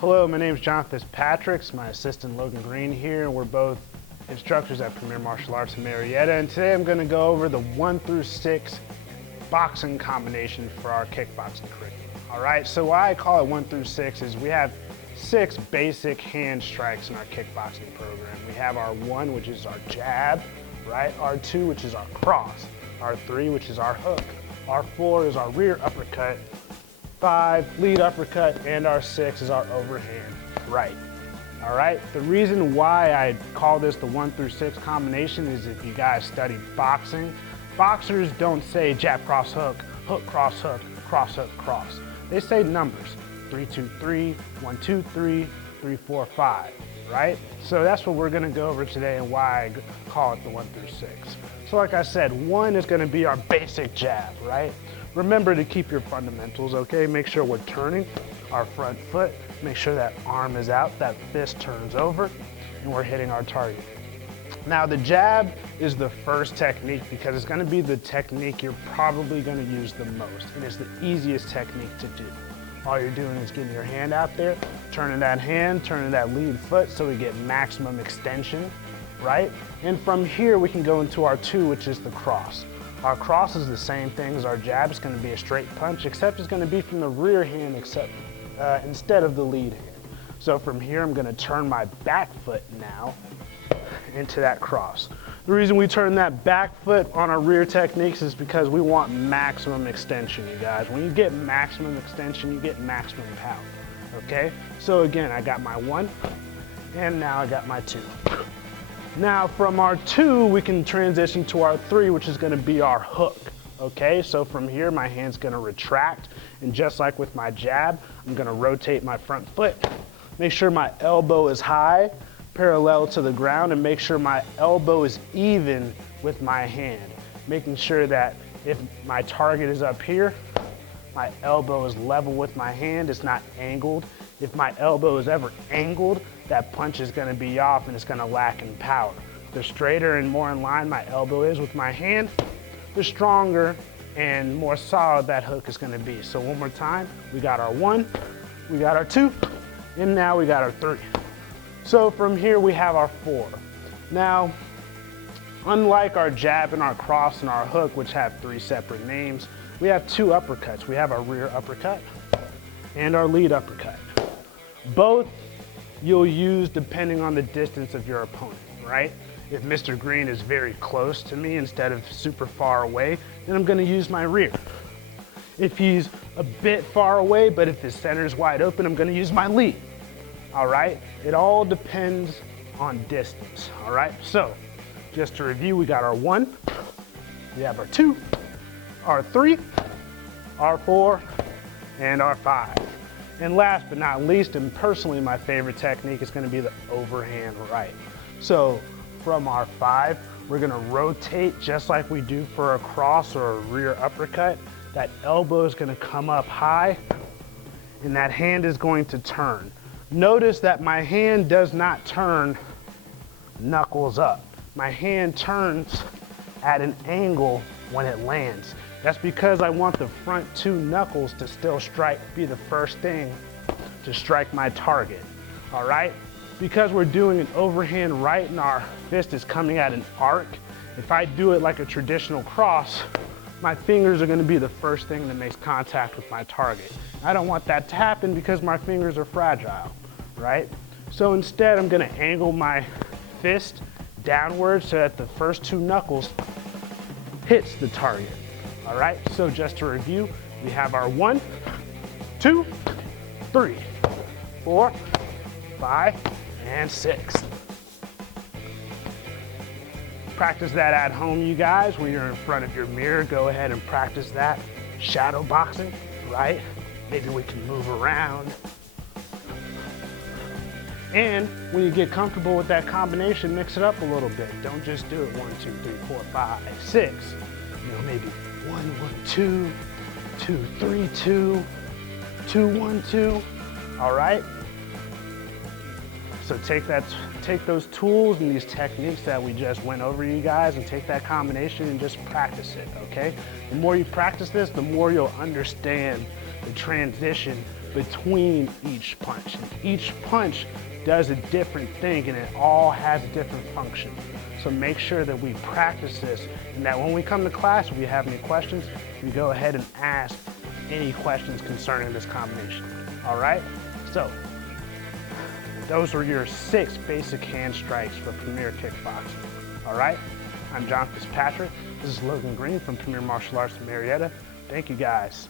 Hello, my name is Jonathan Fitzpatrick. My assistant Logan Green here, and we're both instructors at Premier Martial Arts in Marietta. And today I'm going to go over the 1 through 6 boxing combination for our kickboxing curriculum. All right, so why I call it 1 through 6 is we have 6 basic hand strikes in our kickboxing program. We have our 1, which is our jab, right? Our 2, which is our cross. Our 3, which is our hook. Our 4 is our rear uppercut. 5, lead uppercut, and our 6 is our overhand right. All right, the reason why I call this the 1 through 6 combination is if you guys study boxing, boxers don't say jab, cross, hook, hook, cross, hook, cross. They say numbers, 3, 2, 3, 1, 2, 3, 3, 4, 5, right? So that's what we're gonna go over today and why I call it the 1 through 6. So like I said, 1 is gonna be our basic jab, right? Remember to keep your fundamentals, okay? Make sure we're turning our front foot, make sure that arm is out, that fist turns over, and we're hitting our target. Now the jab is the first technique because it's gonna be the technique you're probably gonna use the most. It is the easiest technique to do. All you're doing is getting your hand out there, turning that hand, turning that lead foot so we get maximum extension, right? And from here we can go into our 2, which is the cross. Our cross is the same thing as our jab. It's going to be a straight punch, except it's going to be from the rear hand instead of the lead hand. So from here, I'm going to turn my back foot now into that cross. The reason we turn that back foot on our rear techniques is because we want maximum extension, you guys. When you get maximum extension, you get maximum power, okay? So again, I got my 1, and now I got my 2. Now from our 2, we can transition to our 3, which is gonna be our hook, okay? So from here, my hand's gonna retract, and just like with my jab, I'm gonna rotate my front foot, make sure my elbow is high, parallel to the ground, and make sure my elbow is even with my hand, making sure that if my target is up here, my elbow is level with my hand, it's not angled. If my elbow is ever angled, that punch is gonna be off and it's gonna lack in power. The straighter and more in line my elbow is with my hand, the stronger and more solid that hook is gonna be. So one more time, we got our 1, we got our 2, and now we got our 3. So from here we have our 4. Now, unlike our jab and our cross and our hook, which have 3 separate names, we have 2 uppercuts. We have our rear uppercut and our lead uppercut. Both you'll use depending on the distance of your opponent, right? If Mr. Green is very close to me instead of super far away, then I'm gonna use my rear. If he's a bit far away, but if his center is wide open, I'm gonna use my lead, all right? It all depends on distance, all right? So, just to review, we got our 1, we have our 2, our 3, our 4, and our 5. And last but not least, and personally my favorite technique, is gonna be the overhand right. So from our 5, we're gonna rotate just like we do for a cross or a rear uppercut. That elbow is gonna come up high and that hand is going to turn. Notice that my hand does not turn knuckles up. My hand turns at an angle when it lands. That's because I want the front 2 knuckles to still be the first thing to strike my target, all right? Because we're doing an overhand right and our fist is coming at an arc, if I do it like a traditional cross, my fingers are gonna be the first thing that makes contact with my target. I don't want that to happen because my fingers are fragile, right? So instead, I'm gonna angle my fist downward so that the first 2 knuckles hits the target. All right, so just to review, we have our 1, 2, 3, 4, 5, and 6. Practice that at home, you guys. When you're in front of your mirror, go ahead and practice that. Shadow boxing, right? Maybe we can move around. And when you get comfortable with that combination, mix it up a little bit. Don't just do it 1, 2, 3, 4, 5, 6. You know, maybe 1, 1, 2, 2, 3, 2, 2, 1, 2. All right? So take those tools and these techniques that we just went over, you guys, and take that combination and just practice it, okay? The more you practice this, the more you'll understand the transition between each punch. And each punch does a different thing and it all has a different function. So make sure that we practice this and that when we come to class, if you have any questions, you go ahead and ask any questions concerning this combination. All right? So those were your 6 basic hand strikes for Premier Kickboxing. All right? I'm John Fitzpatrick. This is Logan Green from Premier Martial Arts in Marietta. Thank you guys.